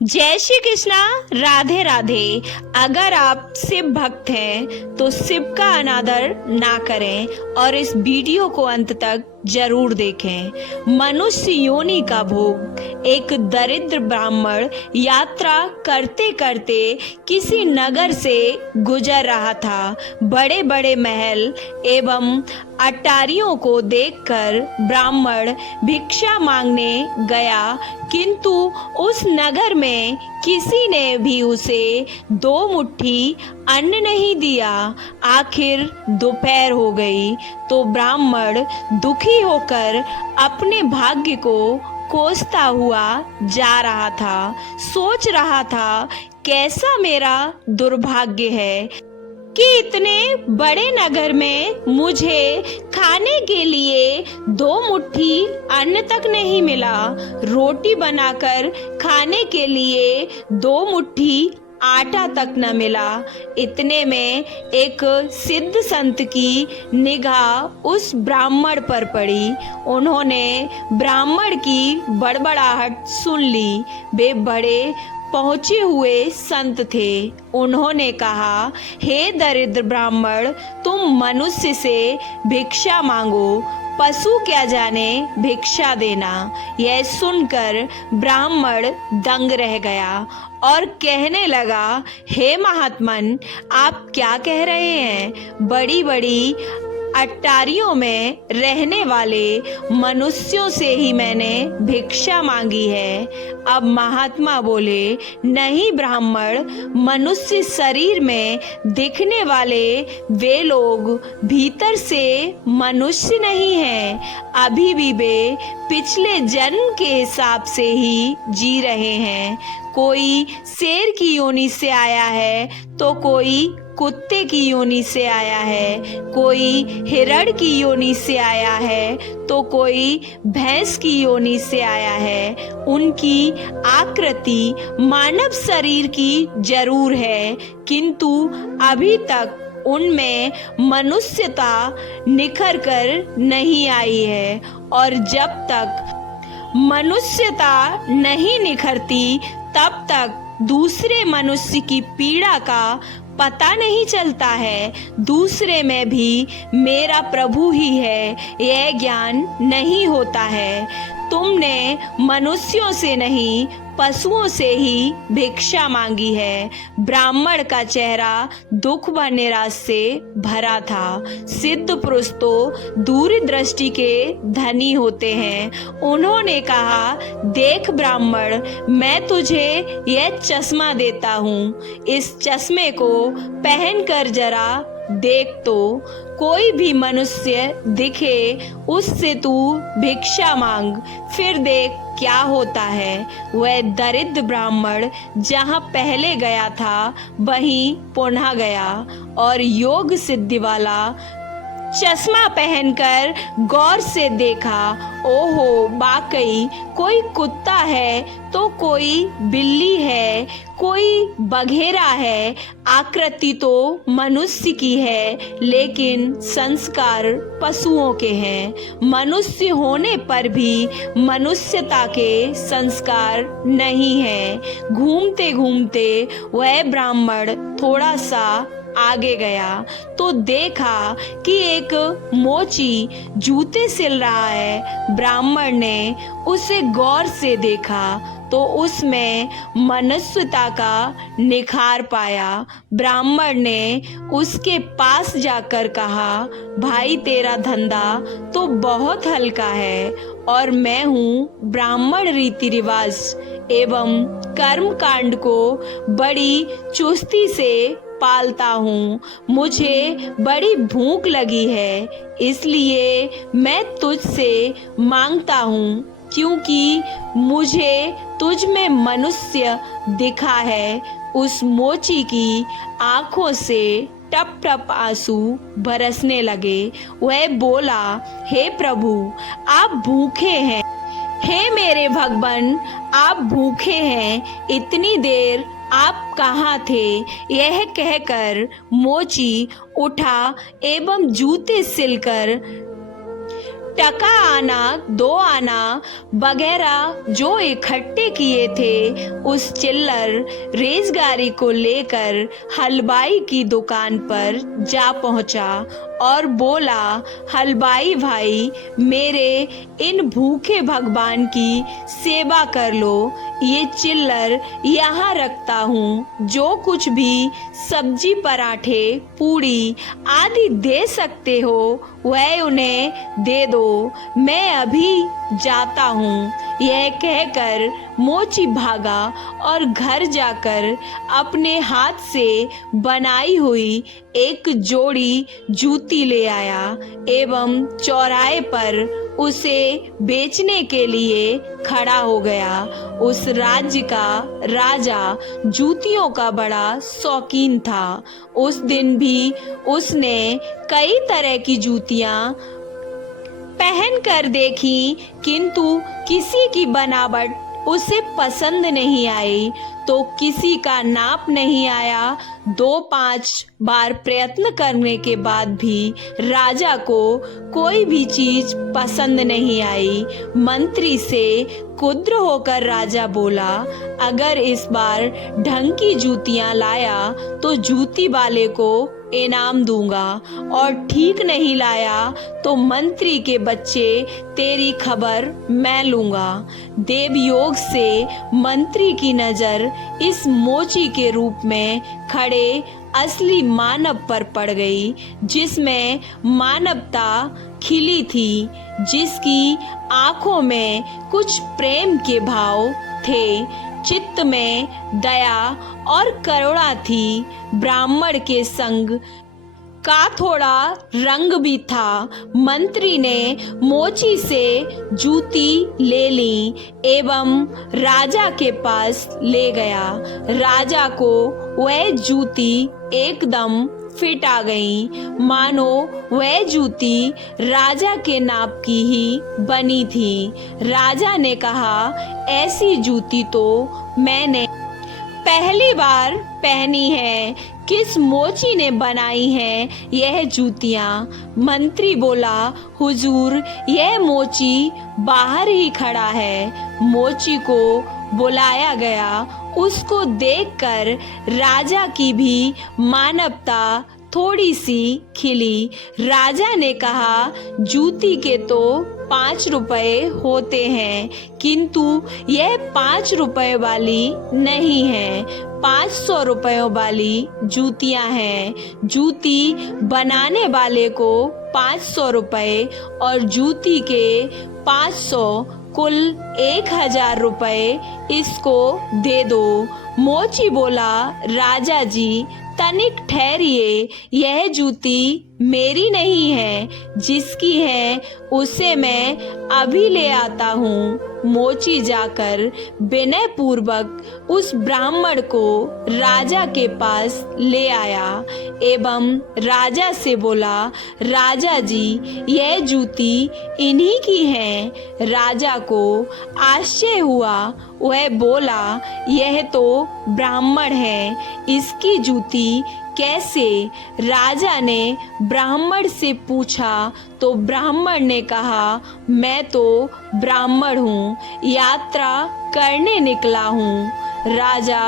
जय श्री कृष्णा। राधे राधे। अगर आप शिव भक्त हैं तो शिव का अनादर ना करें और इस वीडियो को अंत तक जरूर देखें। मनुष्य योनि का भोग। एक दरिद्र ब्राह्मण यात्रा करते करते किसी नगर से गुजर रहा था। बड़े बड़े महल एवं अटारियों को देखकर ब्राह्मण भिक्षा मांगने गया, किंतु उस नगर में किसी ने भी उसे 2 मुट्ठी अन्न नहीं दिया। आखिर दोपहर हो गई तो ब्राह्मण दुखी होकर अपने भाग्य को कोसता हुआ जा रहा था। सोच रहा था, कैसा मेरा दुर्भाग्य है कि इतने बड़े नगर में मुझे खाने के लिए 2 मुट्ठी अन्न तक नहीं मिला। रोटी बनाकर खाने के लिए 2 मुट्ठी आटा तक न मिला। इतने में एक सिद्ध संत की निगाह उस ब्राह्मण पर पड़ी। उन्होंने ब्राह्मण की बड़बड़ाहट सुन ली। वे बड़े पहुंचे हुए संत थे। उन्होंने कहा, हे दरिद्र ब्राह्मण, तुम मनुष्य से भिक्षा मांगो, पशु क्या जाने भिक्षा देना। यह सुनकर ब्राह्मण दंग रह गया और कहने लगा, हे महात्मन, आप क्या कह रहे हैं? बड़ी बड़ी अटारियों में रहने वाले मनुष्यों से ही मैंने भिक्षा मांगी है। अब महात्मा बोले, नहीं ब्राह्मण, मनुष्य शरीर में दिखने वाले वे लोग भीतर से मनुष्य नहीं हैं। अभी भी वे पिछले जन्म के हिसाब से ही जी रहे हैं। कोई शेर की योनि से आया है तो कोई कुत्ते की योनि से आया है, कोई हिरण की योनि से आया है तो कोई भैंस की योनि से आया है। उनकी आकृति मानव शरीर की जरूर है, किंतु अभी तक उनमें मनुष्यता निखर कर नहीं आई है। और जब तक मनुष्यता नहीं निखरती तब तक दूसरे मनुष्य की पीड़ा का पता नहीं चलता है। दूसरे में भी मेरा प्रभु ही है, यह ज्ञान नहीं होता है। तुमने मनुष्यों से नहीं, पशुओं से ही भिक्षा मांगी है। ब्राह्मण का चेहरा दुख व निराश से भरा था। सिद्ध पुरुष तो दूर दृष्टि के धनी होते हैं। उन्होंने कहा, देख ब्राह्मण, मैं तुझे यह चश्मा देता हूँ। इस चश्मे को पहनकर जरा देख तो, कोई भी मनुष्य दिखे उससे तू भिक्षा मांग, फिर देख क्या होता है। वह दरिद्र ब्राह्मण जहाँ पहले गया था वहीं पुनः गया और योग सिद्धि वाला चश्मा पहनकर गौर से देखा। ओहो, वाकई कोई कुत्ता है तो कोई बिल्ली है, कोई बघेरा है। आकृति तो मनुष्य की है लेकिन संस्कार पशुओं के हैं। मनुष्य होने पर भी मनुष्यता के संस्कार नहीं है। घूमते घूमते वह ब्राह्मण थोड़ा सा आगे गया तो देखा कि एक मोची जूते सिल रहा है। ब्राह्मण ने उसे गौर से देखा तो उसमें मनुष्यता का निखार पाया। ब्राह्मण ने उसके पास जाकर कहा, भाई तेरा धंधा तो बहुत हल्का है और मैं हूँ ब्राह्मण रीति रिवाज एवं कर्म कांड को बड़ी चुस्ती से पालता हूँ। मुझे बड़ी भूख लगी है, इसलिए मैं तुझसे मांगता हूँ, क्योंकि मुझे तुझ में मनुष्य दिखा है। उस मोची की आंखों से टप टप आंसू बरसने लगे। वह बोला, हे प्रभु, आप भूखे हैं। हे मेरे भगवान, आप भूखे हैं, इतनी देर आप कहाँ थे? यह कहकर मोची उठा एवं जूते सिलकर टका आना 2 आना वगैरह जो इकट्ठे किए थे, उस चिल्लर रेजगारी को लेकर हलवाई की दुकान पर जा पहुंचा और बोला, हलवाई भाई, मेरे इन भूखे भगवान की सेवा कर लो। ये चिल्लर यहाँ रखता हूँ, जो कुछ भी सब्जी, पराठे, पूड़ी आदि दे सकते हो वह उन्हें दे दो, मैं अभी जाता हूँ। यह कहकर मोची भागा और घर जाकर अपने हाथ से बनाई हुई एक जोड़ी जूती ले आया एवं चौराहे पर उसे बेचने के लिए खड़ा हो गया। उस राज्य का राजा जूतियों का बड़ा शौकीन था। उस दिन भी उसने कई तरह की जूतियां पहन कर देखी, किंतु किसी की बनावट उसे पसंद नहीं आई, तो किसी का नाप नहीं आया। 2-5 बार प्रयत्न करने के बाद भी राजा को कोई भी चीज पसंद नहीं आई। मंत्री से क्रुद्ध होकर राजा बोला, अगर इस बार ढंग की जूतियां लाया तो जूती वाले को इनाम दूंगा, और ठीक नहीं लाया तो मंत्री के बच्चे तेरी खबर मैं लूंगा। देवयोग से मंत्री की नजर इस मोची के रूप में खड़े असली मानव पर पड़ गई, जिसमें मानवता खिली थी, जिसकी आंखों में कुछ प्रेम के भाव थे, चित्त में दया और करुणा थी। ब्राह्मण के संग का थोड़ा रंग भी था। मंत्री ने मोची से जूती ले ली एवं राजा के पास ले गया। राजा को वह जूती एकदम फिट आ गई, मानो वह जूती राजा के नाप की ही बनी थी। राजा ने कहा, ऐसी जूती तो मैंने पहली बार पहनी है, किस मोची ने बनाई है यह जूतियां? मंत्री बोला, हुजूर, यह मोची बाहर ही खड़ा है। मोची को बुलाया गया। उसको देखकर राजा की भी मानवता थोड़ी सी खिली। राजा ने कहा, जूती के तो 5 रुपए होते हैं, किंतु यह 5 रुपए वाली नहीं है, 500 रुपयों वाली जूतियां हैं। जूती बनाने वाले को 500 रुपए और जूती के 500, कुल 1000 रुपए इसको दे दो। मोची बोला, राजा जी, तनिक ठहरिए, यह जूती मेरी नहीं है, जिसकी है उसे मैं अभी ले आता हूँ। मोची जाकर विनय पूर्वक उस ब्राह्मण को राजा के पास ले आया एवं राजा से बोला, राजा जी, यह जूती इन्हीं की है। राजा को आश्चर्य हुआ। वह बोला, यह तो ब्राह्मण है, इसकी जूती कैसे? राजा ने ब्राह्मण से पूछा तो ब्राह्मण ने कहा, मैं तो ब्राह्मण हूँ, यात्रा करने निकला हूँ। राजा,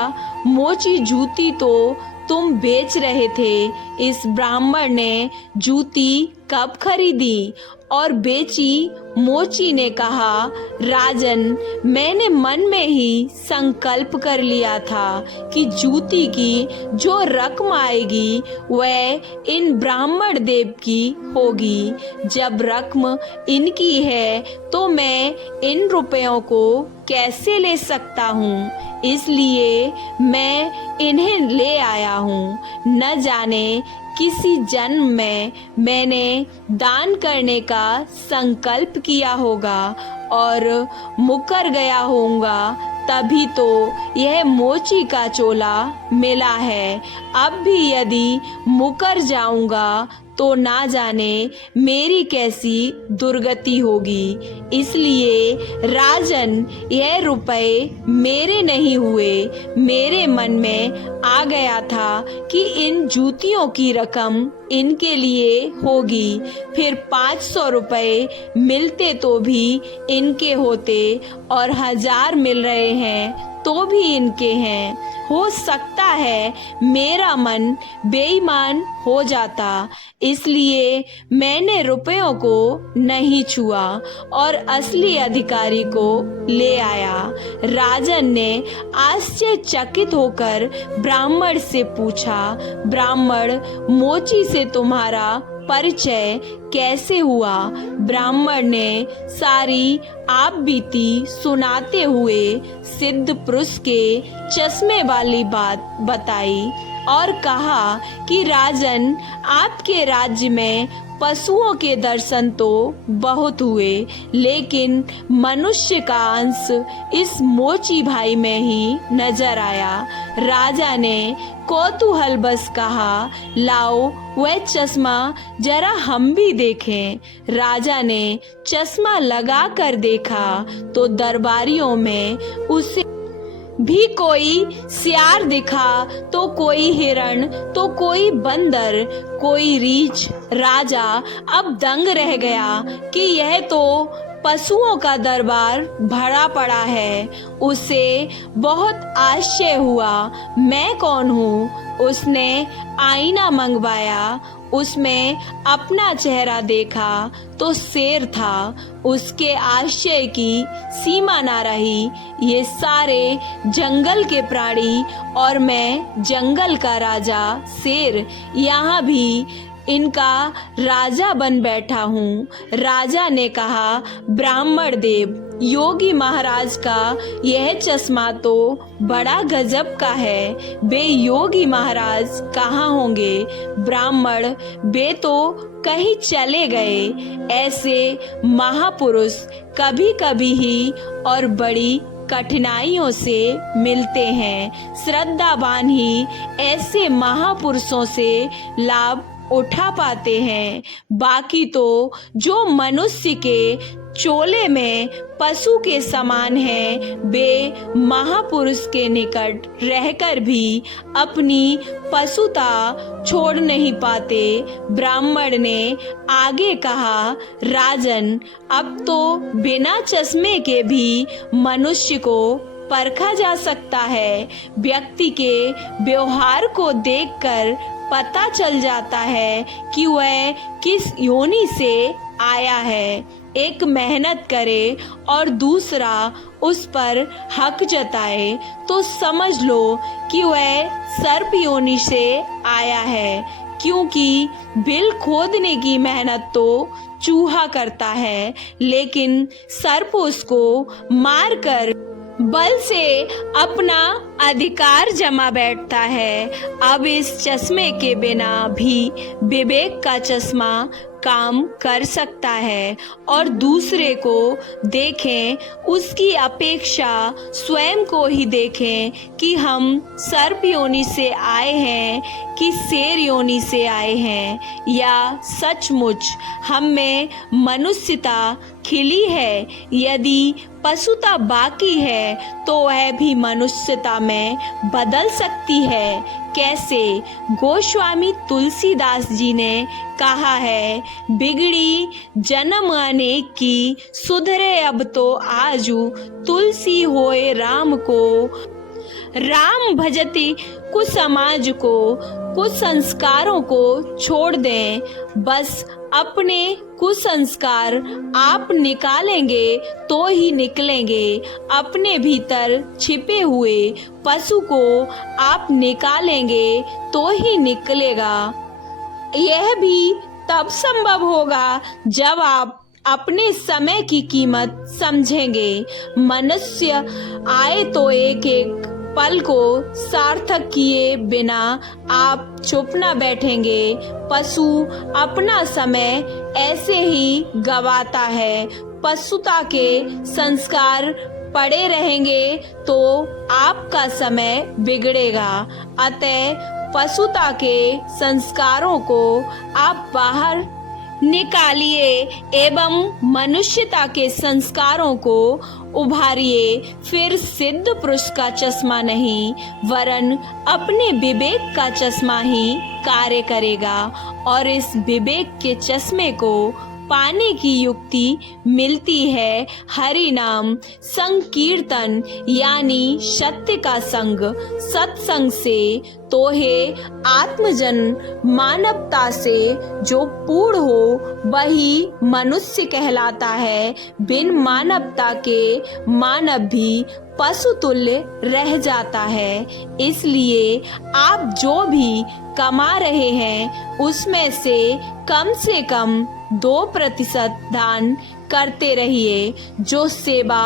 मोची जूती तो तुम बेच रहे थे, इस ब्राह्मण ने जूती कब खरीदी और बेची? मोची ने कहा, राजन, मैंने मन में ही संकल्प कर लिया था कि जूती की जो रकम आएगी वह इन ब्राह्मण देव की होगी। जब रकम इनकी है तो मैं इन रुपयों को कैसे ले सकता हूँ, इसलिए मैं इन्हें ले आया हूँ। न जाने किसी जन्म में मैंने दान करने का संकल्प किया होगा और मुकर गया होऊंगा, तभी तो यह मोची का चोला मिला है। अब भी यदि मुकर जाऊंगा तो ना जाने मेरी कैसी दुर्गति होगी। इसलिए राजन, यह रुपए मेरे नहीं हुए, मेरे मन में आ गया था कि इन जूतियों की रकम इनके लिए होगी। फिर 500 रुपए मिलते तो भी इनके होते, और 1000 मिल रहे हैं तो भी इनके हैं। हो सकता है मेरा मन बेईमान हो जाता, इसलिए मैंने रुपयों को नहीं छुआ और असली अधिकारी को ले आया। राजन ने आश्चर्यचकित होकर ब्राह्मण से पूछा, ब्राह्मण, मोची से तुम्हारा परिचय कैसे हुआ? ब्राह्मण ने सारी आप बीती सुनाते हुए सिद्ध पुरुष के चश्मे वाली बात बताई और कहा कि राजन, आपके राज्य में पशुओं के दर्शन तो बहुत हुए, लेकिन मनुष्य का अंश इस मोची भाई में ही नजर आया। राजा ने कौतूहल बस कहा, लाओ वह चश्मा जरा हम भी देखें। राजा ने चश्मा लगा कर देखा तो दरबारियों में उसे भी कोई सियार दिखा, तो कोई हिरण, तो कोई बंदर, कोई रीछ। राजा अब दंग रह गया कि यह तो पशुओं का दरबार भरा पड़ा है। उसे बहुत आश्चर्य हुआ। मैं कौन हूँ? उसने आईना मंगवाया, उसमें अपना चेहरा देखा तो शेर था। उसके आश्चर्य की सीमा ना रही। ये सारे जंगल के प्राणी और मैं जंगल का राजा शेर यहाँ भी इनका राजा बन बैठा हूँ। राजा ने कहा, ब्राह्मण देव, योगी महाराज का यह चश्मा तो बड़ा गजब का है। बे योगी महाराज कहाँ होंगे? ब्राह्मण, बे तो कहीं चले गए। ऐसे महापुरुष कभी कभी ही और बड़ी कठिनाइयों से मिलते हैं। श्रद्धावान ही ऐसे महापुरुषों से लाभ उठा पाते हैं। बाकी तो जो मनुष्य के चोले में पशु के समान है, वे महापुरुष के निकट रहकर भी अपनी पशुता छोड़ नहीं पाते। ब्राह्मण ने आगे कहा, राजन, अब तो बिना चश्मे के भी मनुष्य को परखा जा सकता है। व्यक्ति के व्यवहार को देखकर पता चल जाता है कि वह किस योनि से आया है। एक मेहनत करे और दूसरा उस पर हक जताए तो समझ लो कि वह सर्प योनि से आया है, क्योंकि बिल खोदने की मेहनत तो चूहा करता है, लेकिन सर्प उसको मारकर बल से अपना अधिकार जमा बैठता है। अब इस चश्मे के बिना भी विवेक का चश्मा काम कर सकता है और दूसरे को देखें, उसकी अपेक्षा स्वयं को ही देखें कि हम सर्प योनि से आए हैं कि शेर योनि से आए हैं, या सचमुच हम में मनुष्यता खिली है। यदि पशुता बाकी है तो वह भी मनुष्यता में बदल सकती है। कैसे? गोस्वामी तुलसीदास जी ने कहा है, बिगड़ी जन्म अनेक की, सुधरे अब तो आजू, तुलसी होए राम को। राम भजती कुसमाज को, कुसंस्कारों को छोड़ दें। बस अपने कुसंस्कार आप निकालेंगे तो ही निकलेंगे। अपने भीतर छिपे हुए पशु को आप निकालेंगे तो ही निकलेगा। यह भी तब संभव होगा जब आप अपने समय की कीमत समझेंगे। मनुष्य आए तो एक एक पल को सार्थक किए बिना आप चुप न बैठेंगे। पशु अपना समय ऐसे ही गवाता है। पशुता के संस्कार पड़े रहेंगे तो आपका समय बिगड़ेगा। अतः पशुता के संस्कारों को आप बाहर निकालिए एवं मनुष्यता के संस्कारों को उभारिए। फिर सिद्ध पुरुष का चश्मा नहीं वरन अपने विवेक का चश्मा ही कार्य करेगा और इस विवेक के चश्मे को पाने की युक्ति मिलती है हरि नाम संकीर्तन यानी सत्य का संग। सत्संग से तो है आत्मजन मानवता से जो पूर्ण हो वही मनुष्य कहलाता है। बिन मानवता के मानव भी पशु तुल्य रह जाता है। इसलिए आप जो भी कमा रहे हैं उसमें से कम 2% दान करते रहिए। जो सेवा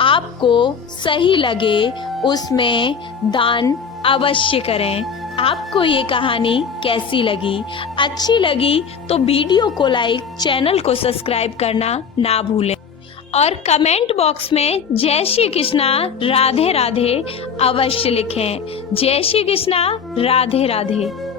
आपको सही लगे उसमें दान अवश्य करें। आपको ये कहानी कैसी लगी? अच्छी लगी तो वीडियो को लाइक, चैनल को सब्सक्राइब करना ना भूलें और कमेंट बॉक्स में जय श्री कृष्णा राधे राधे अवश्य लिखें। जय श्री कृष्णा राधे राधे।